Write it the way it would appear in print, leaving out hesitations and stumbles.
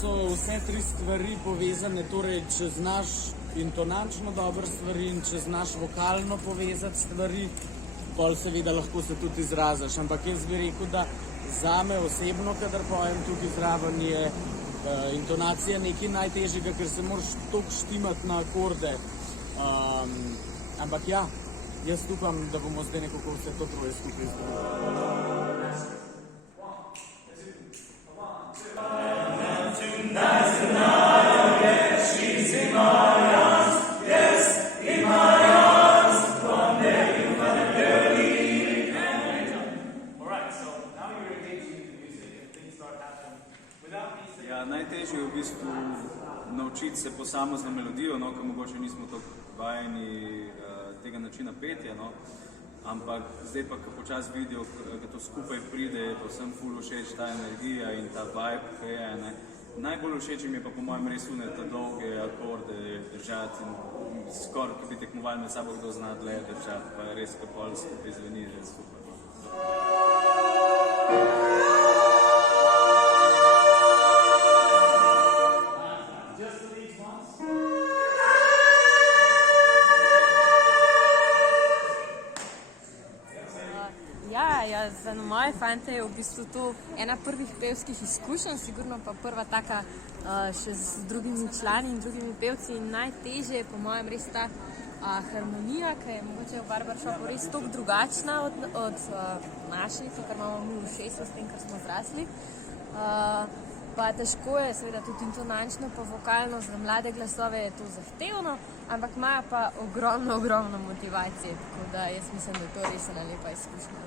so vse tri stvari povezane, torej če znaš intonančno dobro stvari in če znaš vokalno povezati stvari, pol seveda lahko se tudi izraziš. Ampak jaz bi rekel, da zame osebno, kadar pojem tukaj zraven, je intonacija nekaj najtežjega, ker se moraš toliko štimati na akorde. Ampak ja, jaz upam, da bomo zdaj nekako vse to troje skupaj izgledali. Ja, najtežje je v bistvu naučiti se posamezno melodijo, no, ker mogoče nismo tako vajeni tega načina petja, no. Ampak zdaj pa, ko počasi vidijo, da to skupaj pride, je povsem ful všeč ta energija in ta vibe, ki je, ne. Najbolj všeč mi je pa po mojem res ta dolge akorde držati in skoraj, ko bi tekmovali med sabo, kdo zna dlje držati, pa res, ko pol skupaj zveni, že super. Ja, za moje fante je v bistvu to ena prvih pevskih izkušenj, sigurno pa prva taka še z drugimi člani in drugimi pevci. In najtežje je po mojem res ta harmonija, ki je mogoče v barbershopu res toliko drugačna od naše, ker imamo mi ušesa s tem, kar smo zrasli. Pa težko je, seveda tudi intonančno, pa vokalno, za mlade glasove je to zahtevno, ampak imajo pa ogromno motivacije, tako da jaz mislim, da je to res ena lepa izkušnja.